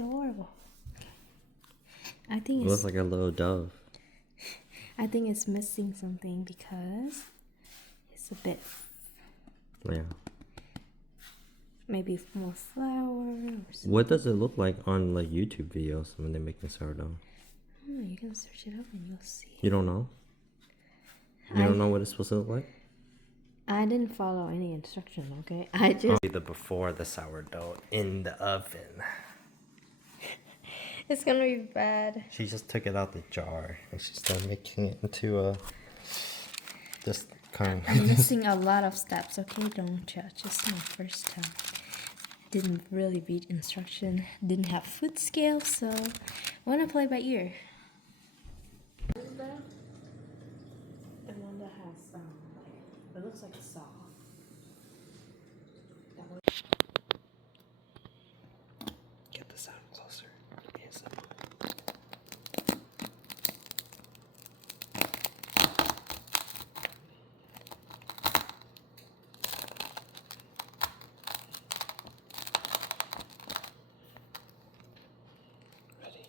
adorable. I think It looks like a little dove. I think it's missing something because it's a bit. Yeah. Maybe more flour or something. What does it look like on like YouTube videos when they're making sourdough? You can search it up and you'll see. You don't know? You don't know what it's supposed to look like? I didn't follow any instruction, okay? I just... The before the sourdough in the oven. It's gonna be bad. She just took it out the jar and she started making it into this kind. I'm missing a lot of steps, okay? Don't judge. It's my first time. Didn't really read instruction. Didn't have food scale, so I wanna play by ear. What is that? The one that has it looks like a saw. Get the sound closer. Yes. Ready?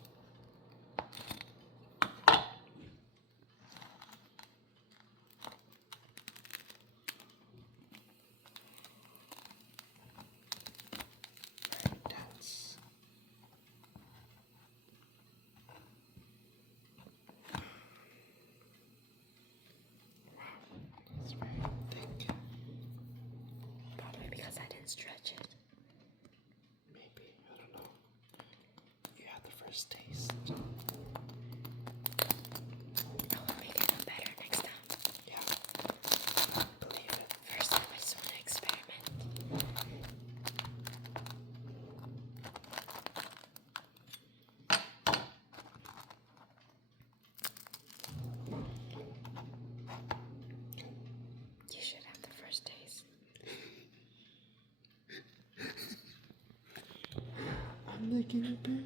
Dance. It's very thick. Probably because I didn't stretch it. Maybe, I don't know. You had the first taste. I'll make it better next time. Yeah. Believe it. First time I just want to experiment. You should have the first taste. I'm the guinea pig.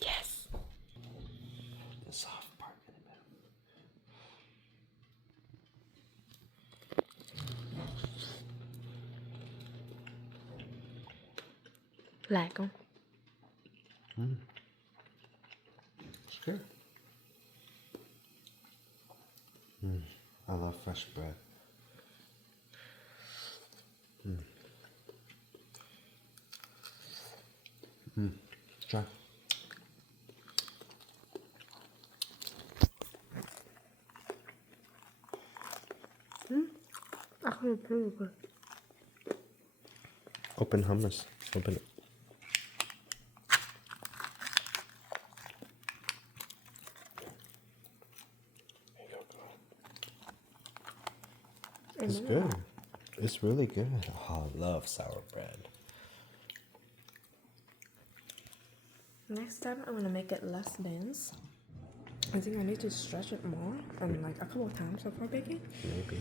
Yes. The soft part in the middle. Like them. It's good. I love fresh bread. Try. Actually, pretty good. Open hummus. Open it. There you go. It's good. It's really good. Oh, I love sour bread. Next time I'm gonna make it less dense. I think I need to stretch it more and like a couple of times before baking. Maybe.